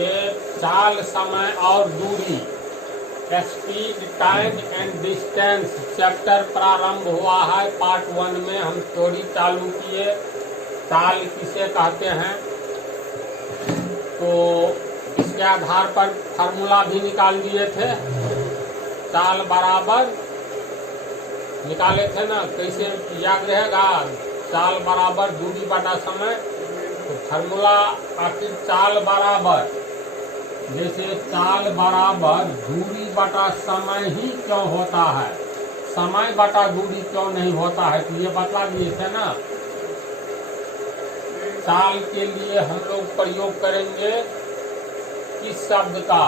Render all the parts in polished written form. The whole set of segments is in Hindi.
ये चाल, समय और दूरी, speed, time and distance chapter प्रारंभ हुआ है। पार्ट 1 में हम थ्योरी चालू किए, चाल किसे कहते हैं, तो इसके आधार पर फार्मूला भी निकाल दिए थे। चाल बराबर निकाले थे ना, कैसे याद रहेगा? चाल बराबर दूरी बटा समय। तो फार्मूला आखिर चाल बराबर, जैसे चाल बराबर दूरी बटा समय ही क्यों होता है, समय बटा दूरी क्यों नहीं होता है, तो ये बता दिए थे ना। चाल के लिए हम लोग प्रयोग करेंगे किस शब्द का?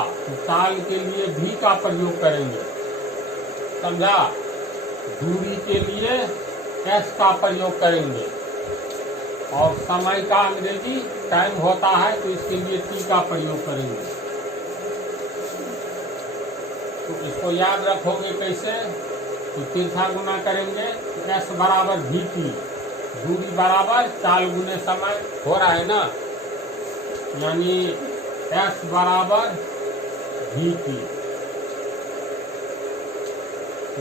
चाल के लिए भी का प्रयोग करेंगे, समझा? दूरी के लिए एस का प्रयोग करेंगे, और समय का अंग्रेजी टाइम होता है तो इसके लिए टी का प्रयोग करेंगे। तो इसको याद रखोगे कैसे? तो तिरछा गुना करेंगे, एस बराबर भी टी, दूरी बराबर चाल गुने समय हो रहा है ना, यानी एस बराबर भी टी।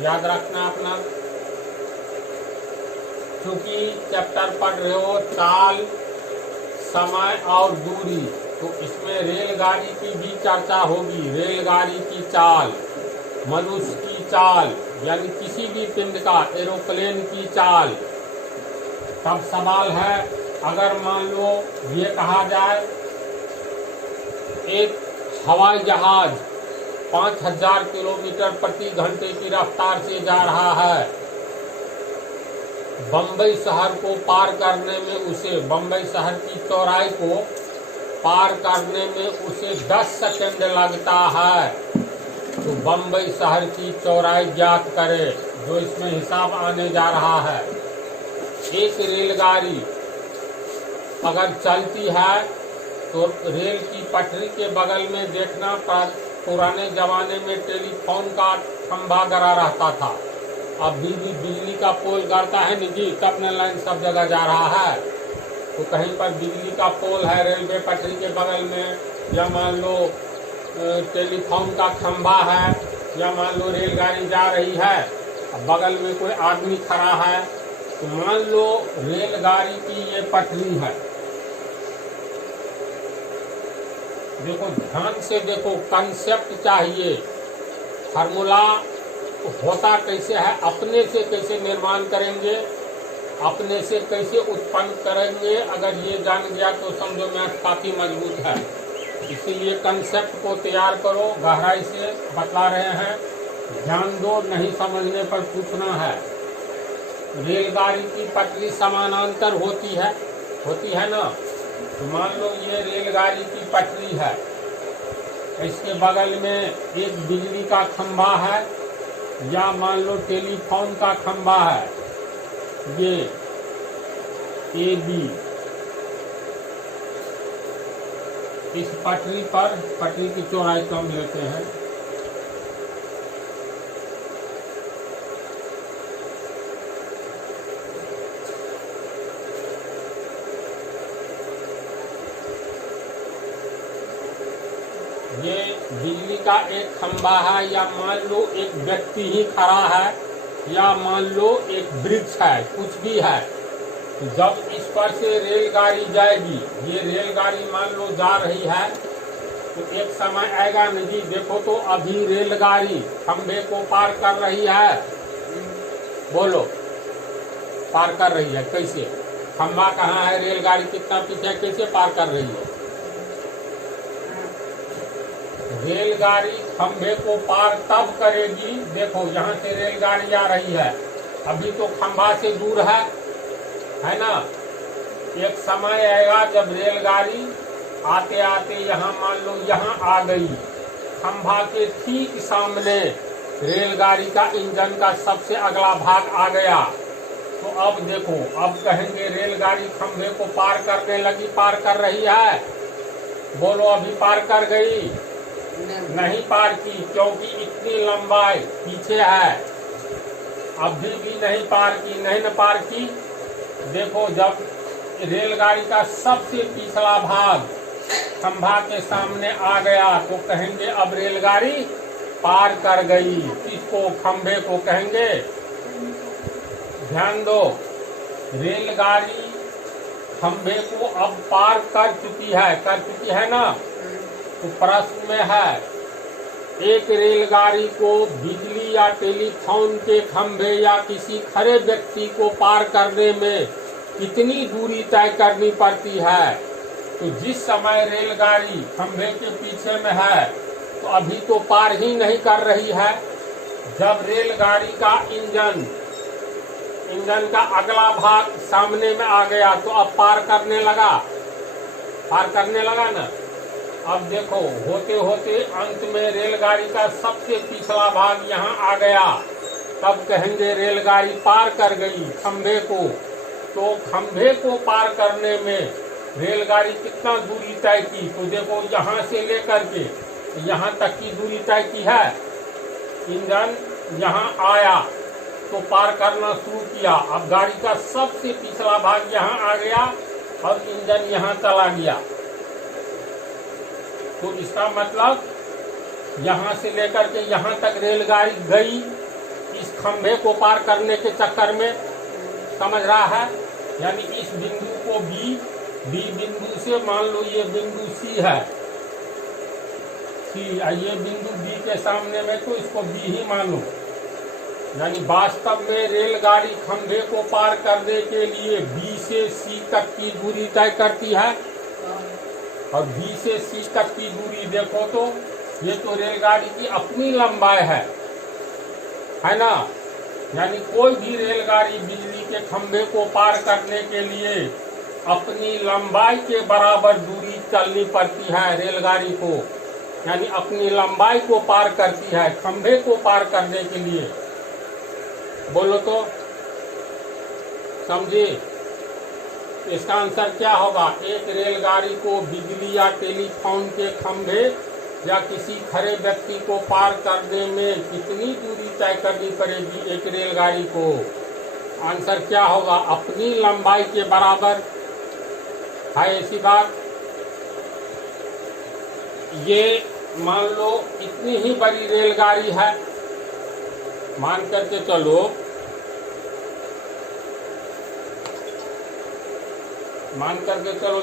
याद रखना अपना, क्योंकि चैप्टर पढ़ रहे हो चाल, समय और दूरी, तो इसमें रेलगाड़ी की भी चर्चा होगी। रेलगाड़ी की चाल, मनुष्य की चाल, यानी किसी भी पिंड का, एरोप्लेन की चाल। तब सवाल है, अगर मान लो ये कहा जाए एक हवाई जहाज 5000 किलोमीटर प्रति घंटे की रफ्तार से जा रहा है, बम्बई शहर को पार करने में उसे, बम्बई शहर की चौड़ाई को पार करने में उसे 10 सेकंड लगता है, तो बम्बई शहर की चौड़ाई ज्ञात करे, जो इसमें हिसाब आने जा रहा है। एक रेलगाड़ी अगर चलती है तो रेल की पटरी के बगल में देखना, पुराने जमाने में टेलीफोन का खंभा गड़ा रहता था, अभी भी बिजली का पोल गड़ता है निजी, तब न लाइन सब जगह जा रहा है। तो कहीं पर बिजली का पोल है रेलवे पटरी के बगल में, या मान लो टेलीफोन का खंभा है, या मान लो रेलगाड़ी जा रही है, बगल में कोई आदमी खड़ा है, तो मान लो रेलगाड़ी की ये पटरी है। देखो ध्यान से देखो, कंसेप्ट चाहिए, फार्मूला होता कैसे है, अपने से कैसे निर्माण करेंगे, अपने से कैसे उत्पन्न करेंगे, अगर ये जान गया तो समझो मैथ काफी मजबूत है। इसीलिए कंसेप्ट को तैयार करो, गहराई से बतला रहे हैं, ध्यान दो, नहीं समझने पर पूछना है। रेलगाड़ी की पटरी समानांतर होती है ना, तो मान लो ये रेलगाड़ी की पटरी है, इसके बगल में एक बिजली का खंभा है, या मान लो टेलीफोन का खंभा है, ये ए बी। इस पटरी पर, पटरी की चौड़ाई कम लेते हैं, ये बिजली का एक खंभा है, या मान लो एक व्यक्ति ही खड़ा है, या मान लो एक वृक्ष है, कुछ भी है। जब इस पर से रेलगाड़ी जाएगी, ये रेलगाड़ी मान लो जा रही है, तो एक समय आएगा न जी, देखो तो अभी रेलगाड़ी खंभे को पार कर रही है, बोलो पार कर रही है कैसे? खंभा कहाँ है, रेलगाड़ी कितना पीछे, कैसे पार कर रही है? रेलगाड़ी खंभे को पार तब करेगी, देखो यहाँ से रेलगाड़ी आ रही है, अभी तो खंभा से दूर है ना। एक समय आएगा जब रेलगाड़ी आते आते यहाँ मान लो यहाँ आ गई, खंभा के ठीक सामने रेलगाड़ी का इंजन का सबसे अगला भाग आ गया, तो अब देखो, अब कहेंगे रेलगाड़ी खंभे को पार करने लगी, पार कर रही है, बोलो अभी पार कर गई? नहीं पार की, क्योंकि इतनी लंबाई पीछे है, अभी भी नहीं पार की। नहीं न पार की, देखो जब रेलगाड़ी का सबसे पिछला भाग खंभा के सामने आ गया तो कहेंगे अब रेलगाड़ी पार कर गई। किसको? खंभे को कहेंगे। ध्यान दो, रेलगाड़ी खंभे को अब पार कर चुकी है ना। तो प्रश्न में है, एक रेलगाड़ी को बिजली या टेलीफोन के खंभे या किसी खड़े व्यक्ति को पार करने में कितनी दूरी तय करनी पड़ती है? तो जिस समय रेलगाड़ी खंभे के पीछे में है तो अभी तो पार ही नहीं कर रही है। जब रेलगाड़ी का इंजन का अगला भाग सामने में आ गया तो अब पार करने लगा ना। अब देखो, होते होते अंत में रेलगाड़ी का सबसे पिछला भाग यहाँ आ गया, तब कहेंगे रेलगाड़ी पार कर गई खंभे को। तो खंभे को पार करने में रेलगाड़ी कितना दूरी तय की? तो देखो, यहाँ से लेकर के यहाँ तक की दूरी तय की है। इंजन यहाँ आया तो पार करना शुरू किया। अब गाड़ी का सबसे पिछला भाग यहाँ आ गया और इंजन यहाँ चला गया। तो इसका मतलब यहाँ से लेकर के यहाँ तक रेलगाड़ी गई इस खंभे को पार करने के चक्कर में। समझ रहा है? यानी इस बिंदु को बी बिंदु से, मान लो ये बिंदु सी है, ये बिंदु बी के सामने में, तो इसको बी ही मानो। यानी वास्तव में रेलगाड़ी खंभे को पार करने के लिए बी से सी तक की दूरी तय करती है। और बी से सी तक की दूरी देखो तो ये तो रेलगाड़ी की अपनी लंबाई है ना। यानी कोई भी रेलगाड़ी बिजली के खंभे को पार करने के लिए अपनी लंबाई के बराबर दूरी चलनी पड़ती है रेलगाड़ी को। यानी अपनी लंबाई को पार करती है खंभे को पार करने के लिए। बोलो तो, समझे? इसका आंसर क्या होगा? एक रेलगाड़ी को बिजली या टेलीफोन के खंभे या किसी खड़े व्यक्ति को पार करने में कितनी दूरी तय करनी पड़ेगी एक रेलगाड़ी को? आंसर क्या होगा? अपनी लंबाई के बराबर है। ऐसी बात, ये मान लो इतनी ही बड़ी रेलगाड़ी है, मान करके चलो,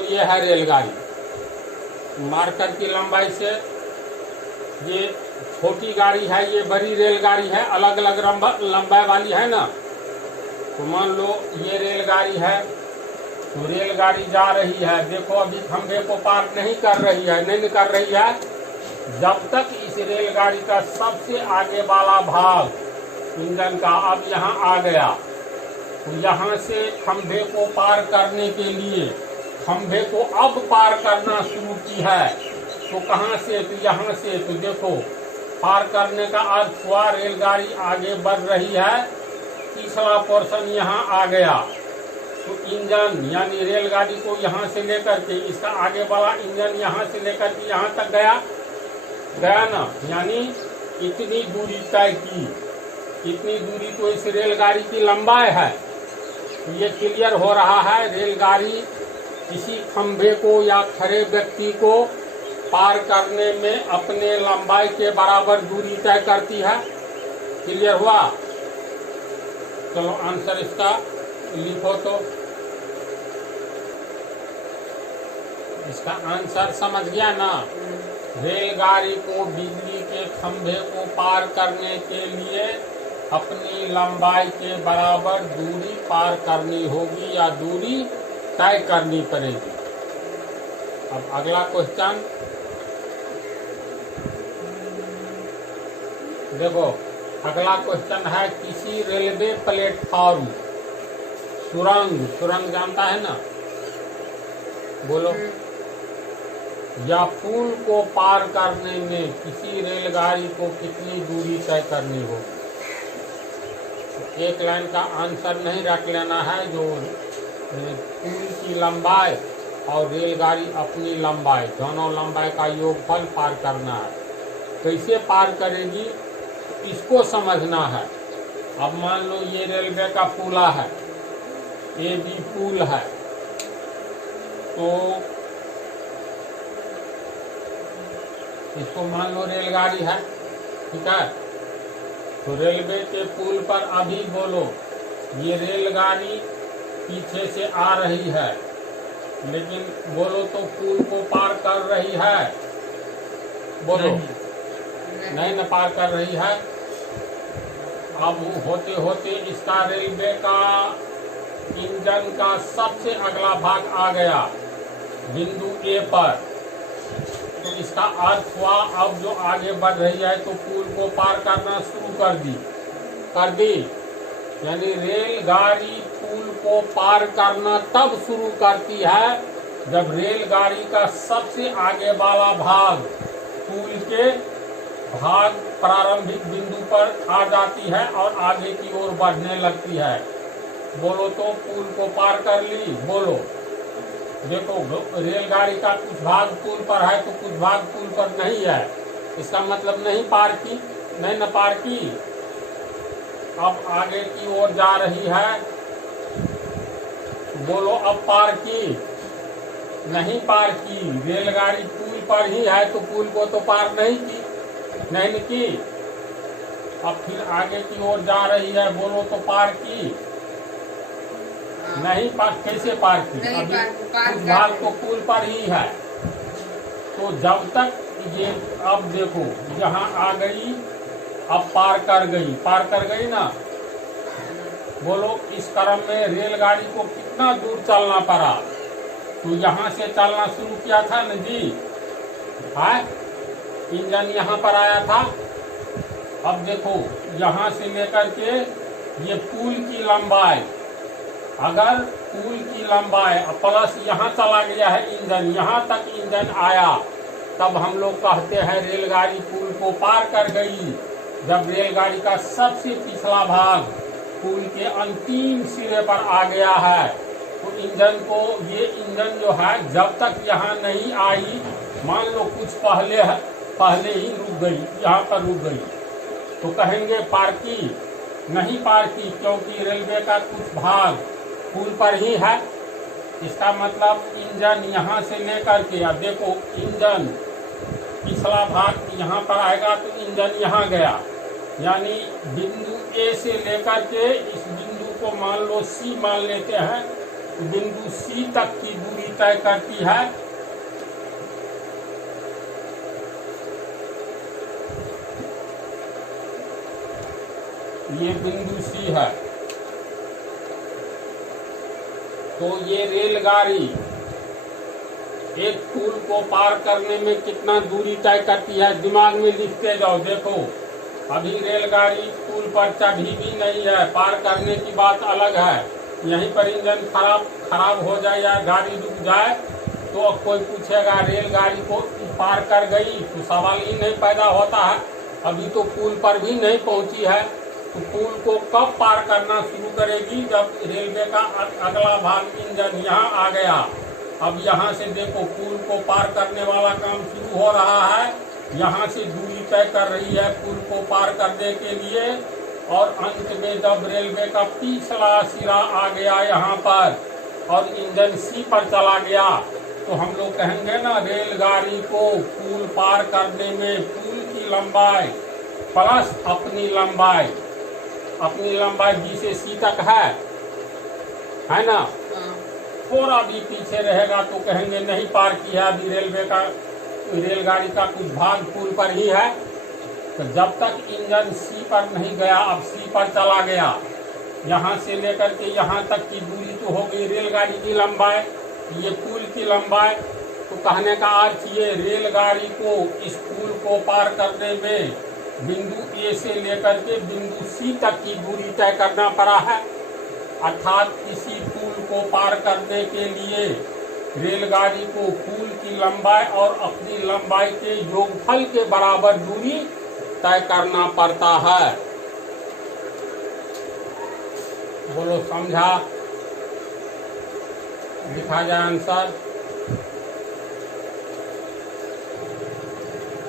ये है रेलगाड़ी। मार्कर की लंबाई से ये छोटी गाड़ी है, ये बड़ी रेलगाड़ी है, अलग अलग लंबाई वाली है ना। तो मान लो ये रेलगाड़ी है, तो रेलगाड़ी जा रही है, देखो अभी खंभे को पार नहीं कर रही है। जब तक इस रेलगाड़ी का सबसे आगे वाला भाग इंजन का अब यहाँ आ गया, तो यहाँ से खंभे को पार करने के लिए खंभे को अब पार करना शुरू की है। तो कहाँ से? तो यहाँ से। तो देखो, पार करने का अर्थ हुआ रेलगाड़ी आगे बढ़ रही है, पिछला पोर्शन यहाँ आ गया। तो इंजन यानी रेलगाड़ी को यहाँ से लेकर के इसका आगे वाला इंजन यहाँ से लेकर के यहाँ तक गया ना। यानी इतनी दूरी तय की, इतनी दूरी तो इस रेलगाड़ी की लंबाई है। तो ये क्लियर हो रहा है, रेलगाड़ी किसी खंभे को या खड़े व्यक्ति को पार करने में अपने लंबाई के बराबर दूरी तय करती है। क्लियर हुआ? चलो आंसर इसका लिखो। तो इसका आंसर समझ गया ना? रेलगाड़ी को बिजली के खंभे को पार करने के लिए अपनी लंबाई के बराबर दूरी पार करनी होगी या दूरी तय करनी पड़ेगी। अब अगला क्वेश्चन देखो। अगला क्वेश्चन है, किसी रेलवे प्लेटफॉर्म, सुरंग जानता है ना? बोलो। या पुल को पार करने में किसी रेलगाड़ी को कितनी दूरी तय करनी होगी? तो एक लाइन का आंसर नहीं रख लेना है, जो पुल की लंबाई और रेलगाड़ी अपनी लंबाई, दोनों लंबाई का योगफल पार करना है। कैसे पार करेगी इसको समझना है। अब मान लो ये रेलवे का पुला है, ये भी पुल है, तो इसको मान लो रेलगाड़ी है, ठीक है। तो रेलवे के पुल पर अभी बोलो ये रेलगाड़ी पीछे से आ रही है, लेकिन बोलो तो पुल को पार कर रही है, बोलो नहीं न पार कर रही है। अब होते होते इसका रेलवे का इंजन का सबसे अगला भाग आ गया बिंदु ए पर, तो इसका अर्थ हुआ अब जो आगे बढ़ रही है तो पुल को पार करना शुरू कर दी। यानी रेलगाड़ी पुल को पार करना तब शुरू करती है जब रेलगाड़ी का सबसे आगे वाला भाग पुल के भाग प्रारंभिक बिंदु पर आ जाती है और आगे की ओर बढ़ने लगती है। बोलो तो पुल को पार कर ली, बोलो। देखो रेलगाड़ी का कुछ भाग पुल पर है तो कुछ भाग पुल पर नहीं है, इसका मतलब नहीं पार की, नहीं न पार की। अब आगे की ओर जा रही है, बोलो अब पार की, नहीं पार की। रेलगाड़ी पुल पर ही है तो पुल को तो पार नहीं की। अब फिर आगे की ओर जा रही है, बोलो तो पार की, नहीं पार। कैसे पार की? अभी कुछ भाग तो पुल पर ही है। तो जब तक ये अब देखो यहाँ आ गई, अब पार कर गई ना। बोलो इस क्रम में रेलगाड़ी को कितना दूर चलना पड़ा? तो यहाँ से चलना शुरू किया था न जी, है इंजन यहाँ पर आया था। अब देखो यहाँ से लेकर के ये पुल की लंबाई, अगर पुल की लंबाई प्लस यहाँ चला गया है इंजन, यहाँ तक इंजन आया, तब हम लोग कहते हैं रेलगाड़ी पुल को पार कर गई। जब रेलगाड़ी का सबसे पिछला भाग पुल के अंतिम सिरे पर आ गया है तो इंजन को, ये इंजन जो है जब तक यहाँ नहीं आई, मान लो कुछ पहले ही रुक गई, यहाँ पर रुक गई, तो कहेंगे पार की? नहीं पार की, क्योंकि रेलवे का कुछ भाग पुल पर ही है। इसका मतलब इंजन यहाँ से लेकर के, अब देखो इंजन पिछला भाग यहाँ पर आएगा तो इंजन यहाँ गया, यानी बिंदु ए से लेकर के इस बिंदु को मान लो सी मान लेते हैं, तो बिंदु सी तक की दूरी तय करती है ये बिंदु सी है। तो ये रेलगाड़ी एक पुल को पार करने में कितना दूरी तय करती है, दिमाग में लिखते जाओ। देखो अभी रेलगाड़ी पुल पर चढ़ी भी नहीं है, पार करने की बात अलग है। यहीं पर इंजन खराब हो जाए या गाड़ी रुक जाए तो अब कोई पूछेगा रेलगाड़ी को पार कर गई, तो सवाल ही नहीं पैदा होता है। अभी तो पुल पर भी नहीं पहुंची है, तो पुल को कब पार करना शुरू करेगी? जब रेलवे का अगला भाग इंजन यहाँ आ गया। अब यहाँ से देखो पुल को पार करने वाला काम शुरू हो रहा है, यहाँ से दूरी तय कर रही है पुल को पार करने के लिए। और अंत में जब रेलवे का पिछला सिरा आ गया यहाँ पर और इंजन सी पर चला गया, तो हम लोग कहेंगे ना रेलगाड़ी को पुल पार करने में पुल की लंबाई प्लस अपनी लंबाई बी से सी तक है ना, थोड़ा भी पीछे रहेगा तो कहेंगे नहीं पार किया, अभी रेलगाड़ी का कुछ भाग पुल पर ही है। तो जब तक इंजन सी पर नहीं गया, अब सी पर चला गया, यहाँ से लेकर के यहाँ तक की दूरी तो हो गई रेलगाड़ी की लंबाई, ये पुल की लंबाई। तो कहने का अर्थ ये रेलगाड़ी को इस पुल को पार करने में बिंदु ए से लेकर के बिंदु सी तक की दूरी तय करना पड़ा है। अर्थात इसी पुल को पार करने के लिए रेलगाड़ी को पुल की लंबाई और अपनी लंबाई के योगफल के बराबर दूरी तय करना पड़ता है। बोलो समझा? दिखा जाए आंसर।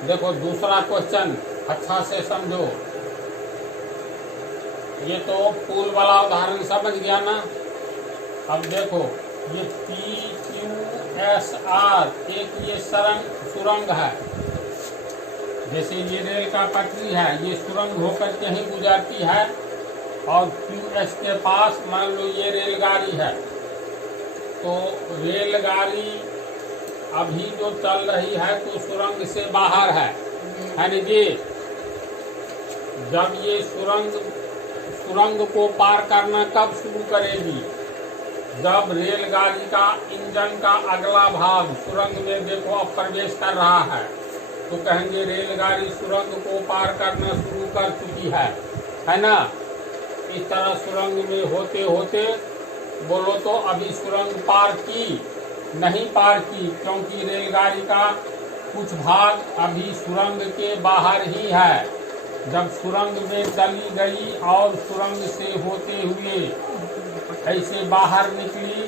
देखो दूसरा क्वेश्चन अच्छा से समझो। ये तो पुल वाला उदाहरण समझ गया ना। अब देखो ये PQSR एक ये सुरंग है, जैसे ये रेल का पटरी है, ये सुरंग होकर के ही गुजरती है और QS के पास मान लो ये रेलगाड़ी है, तो रेलगाड़ी अभी जो चल रही है तो सुरंग से बाहर है ना जी। जब ये सुरंग को पार करना कब शुरू करेगी? जब रेलगाड़ी का इंजन का अगला भाग सुरंग में देखो अब प्रवेश कर रहा है, तो कहेंगे रेलगाड़ी सुरंग को पार करना शुरू कर चुकी है ना। इस तरह सुरंग में होते होते बोलो तो अभी सुरंग पार की नहीं पार की, क्योंकि रेलगाड़ी का कुछ भाग अभी सुरंग के बाहर ही है। जब सुरंग में चली गई और सुरंग से होते हुए ऐसे बाहर निकली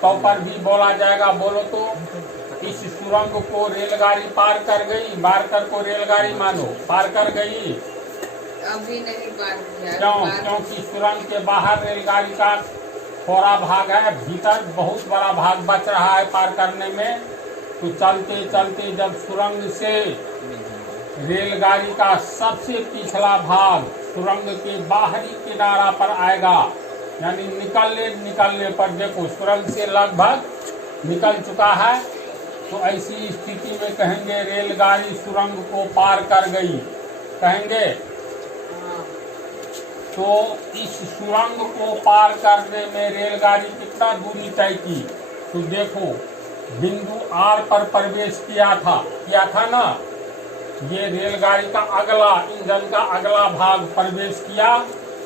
तो पर भी बोला जाएगा बोलो तो इस सुरंग को रेलगाड़ी पार कर गई, बारकर को रेलगाड़ी मानो पार कर गई। अभी नहीं पार किया। क्यों? क्योंकि सुरंग के बाहर रेलगाड़ी का थोड़ा भाग है, भीतर बहुत बड़ा भाग बच रहा है पार करने में। तो चलते चलते जब सुरंग से रेलगाड़ी का सबसे पिछला भाग सुरंग के बाहरी किनारा पर आएगा, यानी निकलने पर देखो सुरंग से लगभग निकल चुका है, तो ऐसी स्थिति में कहेंगे रेलगाड़ी सुरंग को पार कर गई कहेंगे। तो इस सुरंग को पार करने में रेलगाड़ी कितना दूरी तय की? तो देखो बिंदु R पर प्रवेश किया था ना, ये रेलगाड़ी का अगला इंजन का अगला भाग प्रवेश किया,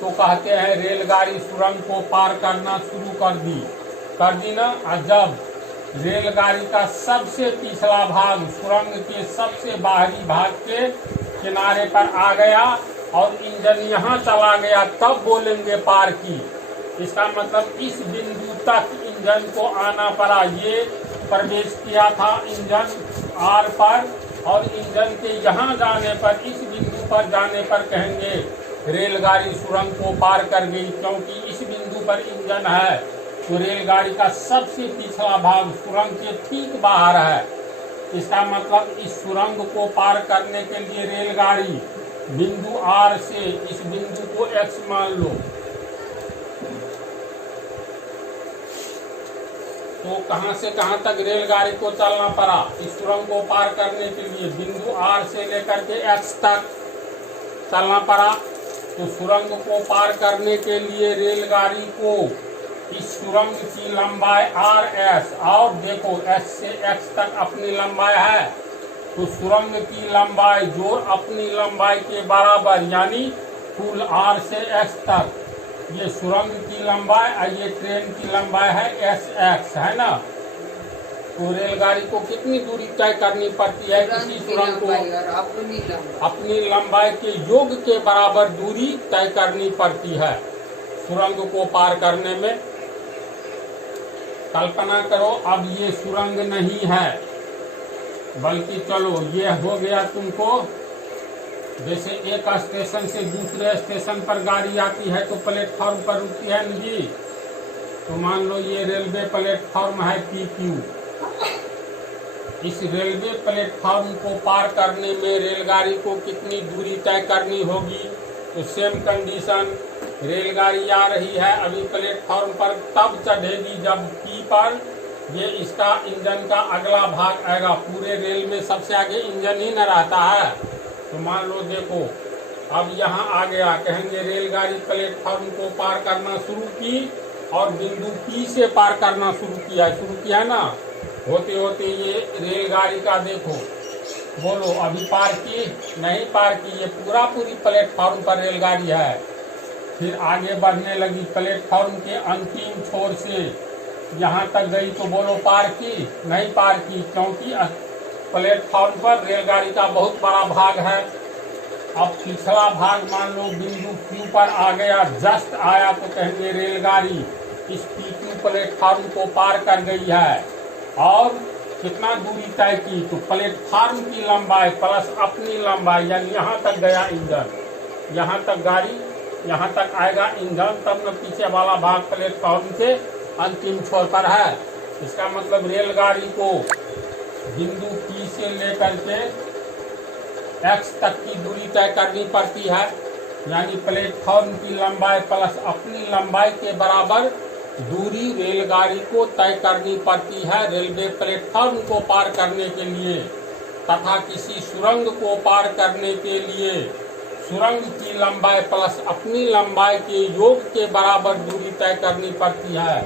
तो कहते हैं रेलगाड़ी सुरंग को पार करना शुरू कर दी ना। और जब रेलगाड़ी का सबसे पिछला भाग सुरंग के सबसे बाहरी भाग के किनारे पर आ गया और इंजन यहाँ चला गया, तब बोलेंगे पार की। इसका मतलब इस बिंदु तक इंजन को आना पड़ा। ये प्रवेश किया था इंजन R पर और इंजन के यहाँ जाने पर, इस बिंदु पर जाने पर कहेंगे रेलगाड़ी सुरंग को पार कर गई, क्योंकि इस बिंदु पर इंजन है तो रेलगाड़ी का सबसे पिछला भाग सुरंग के ठीक बाहर है। इसका मतलब इस सुरंग को पार करने के लिए रेलगाड़ी बिंदु R से इस बिंदु को X मान लो, तो कहां से कहां तक रेलगाड़ी को चलना पड़ा इस सुरंग को पार करने के लिए? बिंदु R से लेकर के X तक चलना पड़ा। तो सुरंग को पार करने के लिए रेलगाड़ी को इस सुरंग की लंबाई RS, और देखो S से X तक अपनी लंबाई है, तो सुरंग की लंबाई जो अपनी लंबाई के बराबर, यानी कुल R से X तक ये सुरंग की लंबाई और ये ट्रेन की लंबाई है SX, है ना। तो रेलगाड़ी को कितनी दूरी तय करनी पड़ती है किसी सुरंग को? अपनी लंबाई के योग के बराबर दूरी तय करनी पड़ती है सुरंग को पार करने में। कल्पना करो अब ये सुरंग नहीं है, बल्कि चलो ये हो गया तुमको, जैसे एक स्टेशन से दूसरे स्टेशन पर गाड़ी आती है तो प्लेटफॉर्म पर रुकती है ना जी। तो मान लो ये रेलवे प्लेटफॉर्म है PQ। इस रेलवे प्लेटफॉर्म को पार करने में रेलगाड़ी को कितनी दूरी तय करनी होगी? तो सेम कंडीशन, रेलगाड़ी आ रही है अभी प्लेटफॉर्म पर, तब चढ़ेगी जब P पर ये इसका इंजन का अगला भाग आएगा। पूरे रेल में सबसे आगे इंजन ही न रहता है। तो मान लो देखो अब यहाँ आ गया, कहेंगे रेलगाड़ी प्लेटफॉर्म को पार करना शुरू की और बिंदु P से पार करना शुरू किया ना। होते होते ये रेलगाड़ी का देखो बोलो अभी पार की नहीं पार की? ये पूरी प्लेटफॉर्म पर रेलगाड़ी है। फिर आगे बढ़ने लगी, प्लेटफॉर्म के अंतिम छोर से यहाँ तक गई, तो बोलो पार की नहीं पार की? क्योंकि प्लेटफॉर्म पर रेलगाड़ी का बहुत बड़ा भाग है। अब पिछला भाग मान लो बिंदु Q पर आ गया, जस्ट आया, तो कहेंगे रेलगाड़ी इस PQ प्लेटफॉर्म को पार कर गई है। और कितना दूरी तय की? तो प्लेटफॉर्म की लंबाई प्लस अपनी लंबाई, यानी यहाँ तक गया इंजन, यहाँ तक गाड़ी, यहाँ तक आएगा इंजन, तब न पीछे वाला भाग प्लेटफॉर्म के अंतिम छोर पर है। इसका मतलब रेलगाड़ी को बिंदु P से लेकर के x तक की दूरी तय करनी पड़ती है, यानी प्लेटफॉर्म की लंबाई प्लस अपनी लंबाई के बराबर दूरी रेलगाड़ी को तय करनी पड़ती है रेलवे प्लेटफॉर्म को पार करने के लिए, तथा किसी सुरंग को पार करने के लिए सुरंग की लंबाई प्लस अपनी लंबाई के योग के बराबर दूरी तय करनी पड़ती है।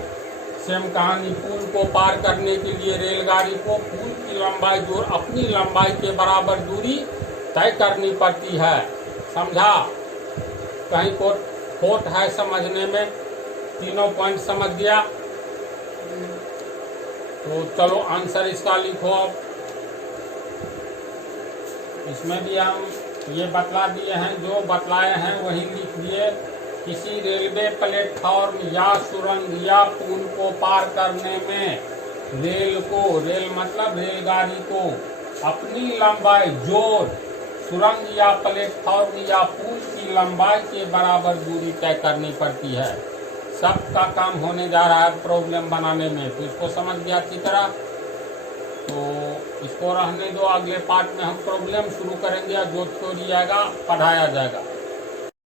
सेम कहानी, पुल को पार करने के लिए रेलगाड़ी को पुल की लंबाई जो अपनी लंबाई के बराबर दूरी तय करनी पड़ती है। समझा? कहीं खोट है समझने में? तीनों पॉइंट समझ गया? तो चलो आंसर इसका लिखो। अब इसमें भी हम ये बतला दिए हैं, जो बतलाए हैं वही लिख दिए। किसी रेलवे प्लेटफॉर्म या सुरंग या पुल को पार करने में रेल मतलब रेलगाड़ी को अपनी लंबाई जोड़ सुरंग या प्लेटफॉर्म या पुल की लंबाई के बराबर दूरी तय करनी पड़ती है। सबका काम होने जा रहा है प्रॉब्लम बनाने में, तो इसको समझ गया अच्छी तरह? तो इसको रहने दो, अगले पार्ट में हम प्रॉब्लम शुरू करेंगे, जो थ्योरी आएगा पढ़ाया जाएगा।